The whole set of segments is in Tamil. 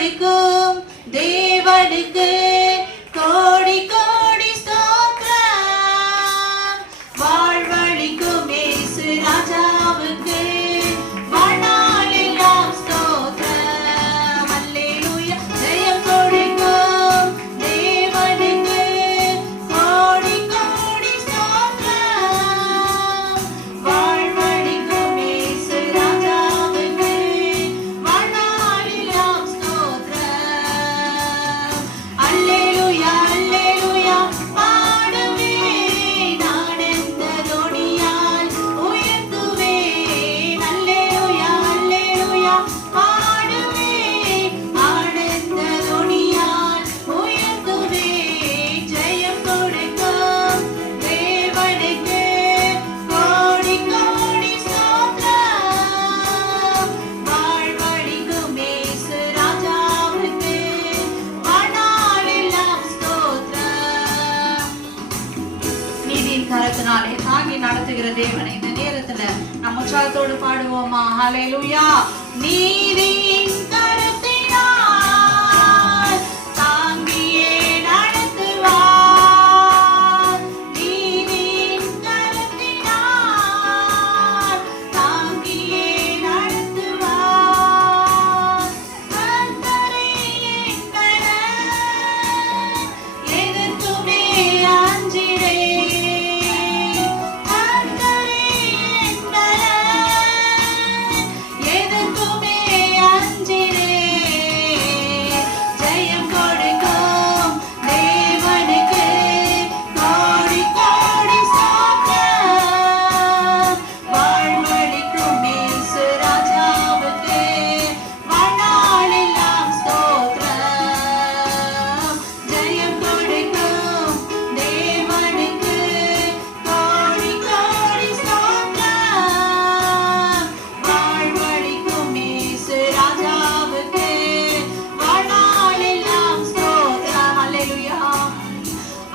கொடுக்கும் தேவனுக்கு கோடி கோடி ஸ்தோத்திரம். வாழ்வழிக்கும் இயேசு ராஜாவுக்கு வாழ்நாளெல்லாம் ஸ்தோத்திரம். அல்லேலூயா. ஜெயம் கொடுக்கும் தேவனுக்கு கோடி கோடி ஸ்தோத்திரம். வாழ்வழிக்கும் இயேசு ராஜாவுக்கு வாழ்நாளெல்லாம் ஸ்தோத்திரம். அல்லேலூயா அல்லேலூயா பாடுவேன் ஆனந்த தொனியால் உயர்த்துவேன். அல்லேலூயா அல்லேலூயா பாடுவேன் ஆனந்த தொனியால் உயர்த்துவேன். ஜெயம் கொடுக்கும் தேவனுக்கு கோடி கோடி ஸ்தோத்திரம். வாழ்வழிக்கும் இயேசு ராஜாவுக்கு வாழ்நாளெல்லாம் ஸ்தோத்திரம். நீதியின் கரத்தினாலே தாங்கி நடத்துகிற தேவனை இந்த நேரத்துல நம்ம உற்சாகத்தோடு பாடுவோமா? ஹல்லேலூயா. நீதியின் கரத்தினால் தாங்கியே நடத்துவார். நீதியின் கரத்தினால் தாங்கியே நடத்துவார். கர்த்தரே என் பலன், எதற்குமே அஞ்சிடேன். கர்த்தரே என் பலன், எதற்குமே அஞ்சிடேன். ஜெயம் கொடுக்கும் தேவனுக்கு கோடி கோடி ஸ்தோத்திரம். வாழ்வழிக்கும் இயேசு ராஜாவுக்கு வாழ்நாளெல்லாம் ஸ்தோத்திரம். ஜெயம் கொடுக்கும் தேவனுக்கு கோடி கோடி ஸ்தோத்திரம். வாழ்வழிக்கும் இயேசு ராஜாவுக்கு வாழ்நாளெல்லாம் ஸ்தோத்திரம். அல்லேலூயா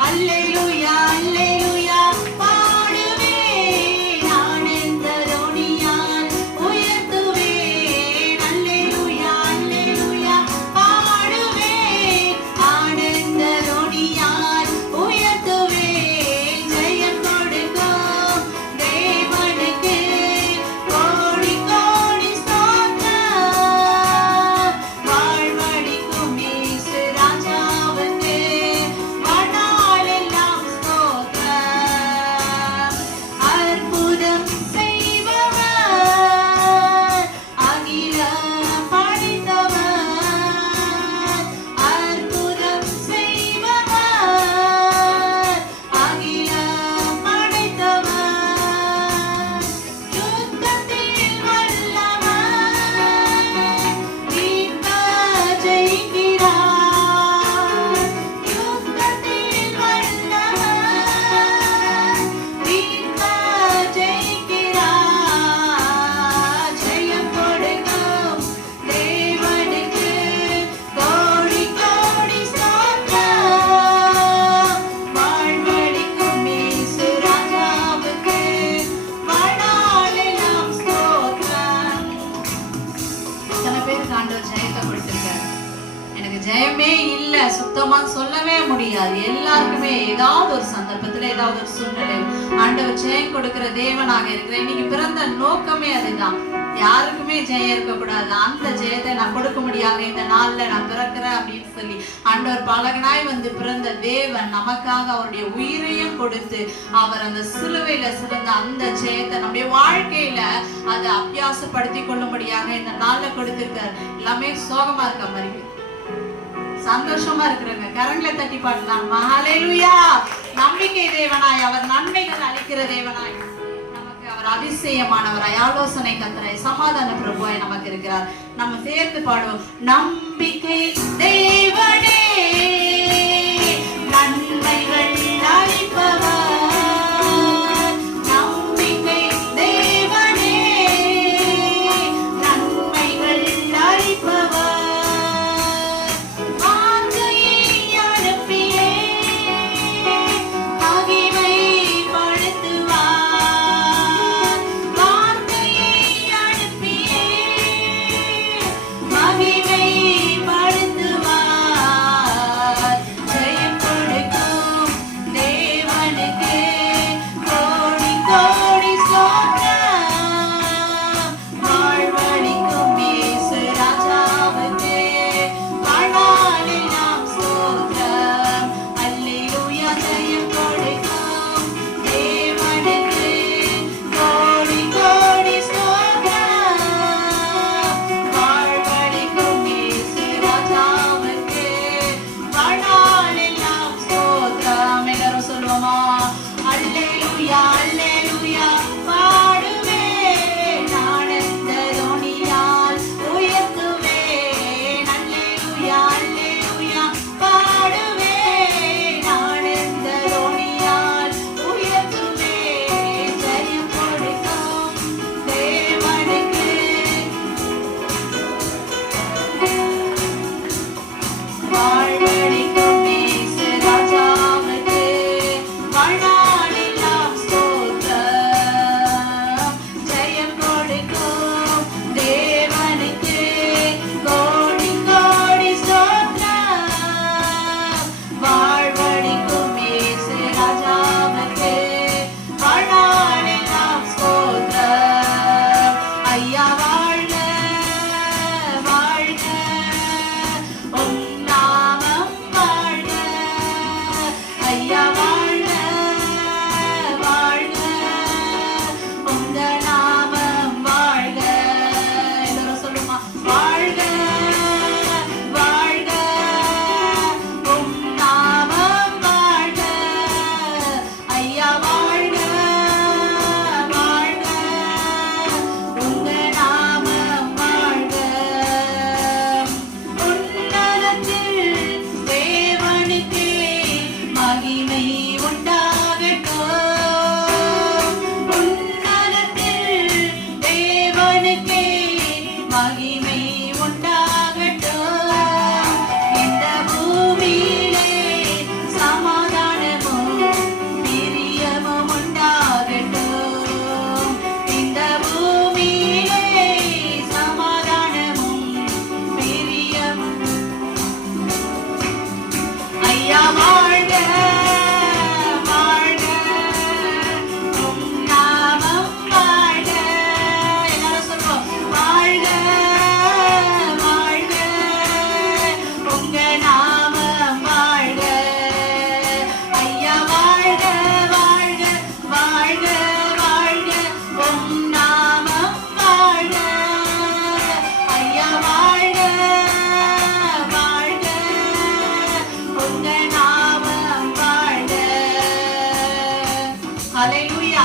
அல்லேலூயா அல்லேலூயா பாடுவேன் ஆனந்த தொனியால் உயர்த்துவேன். அல்லேலூயா அல்லேலூயா பாடுவேன் ஆனந்த தொனியால் உயர்த்துவேன். ஜெயம் கொடுக்கும் தேவனுக்கு கோடி கோடி ஸ்தோத்திரம். வாழ்வழிக்கும் இயேசு ராஜாவுக்கு வாழ்நாளெல்லாம் ஸ்தோத்திரம். அற்புதம் செய்பவர், அகிலம் படைத்தவர். அற்புதம் செய்பவர், அகிலம் படைத்தவர். யுத்தத்தில் வல்லவர், மீட்பர் ஜெயிக்கிறார். யுத்தத்தில் வல்லவர், மீட்பர் ஜெயிக்கிறார். ஜெயம் கொடுக்கும் தேவனுக்கு கோடி கோடி ஸ்தோத்திரம். வாழ்வழிக்கும் இயேசு ராஜாவுக்கு வாழ்நாளெல்லாம் ஸ்தோத்திரம். இத்தனை பேருக்கு ஆண்டவர் ஜெயத்தை கொடுத்திருக்காரு. எனக்கு ஜெயமே இல்ல சுத்தமா சொல்லவே முடியாது. எல்லாருக்குமே ஏதாவது ஒரு சந்தர்ப்பத்துல ஏதாவது ஒரு சூழ்நிலை ஆண்டவர் ஜெயம் கொடுக்கிற தேவனாக இருக்கிறேன். இன்னைக்கு பிறந்த நோக்கமே அதுதான். யாருக்குமே ஜெயம் இருக்கக்கூடாது. அந்த ஜெயத்தை நான் கொடுக்க முடியாது. இந்த நாள்ல நான் பிறக்கிறேன் அப்படின்னு சொல்லி ஆண்டவர் பலகனாய் வந்து பிறந்த தேவன் நமக்காக அவருடைய உயிரையும் கொடுத்து அவர் அந்த சிலுவையில சிறந்த அந்த ஜெயத்தை நம்முடைய வாழ்க்கையில அதை அபியாசப்படுத்தி கொள்ளும்படியாக இந்த நாள்ல கொடுத்திருக்காரு. எல்லாமே சோகமா இருக்க மாதிரி சந்தோஷமா இருக்கிறாங்க. கரங்களை தட்டி பாடலாம். ஹல்லேலூயா. நம்பிக்கை தேவனாய், அவர் நன்மைகள் அளிக்கிற தேவனாய், நமக்கு அவர் அதிசயமானவராய், ஆலோசனை கர்த்தராய், சமாதான பிரபுவாய் நமக்கு இருக்கிறார். நம்ம சேர்ந்து பாடுவோம். நம்பிக்கை தேவனே, நன்மைகள் அளிப்பவர். நம்பிக்கை தேவனே, நன்மைகள் அளிப்பவர். மகிமை படு ஹல்லேலூயா.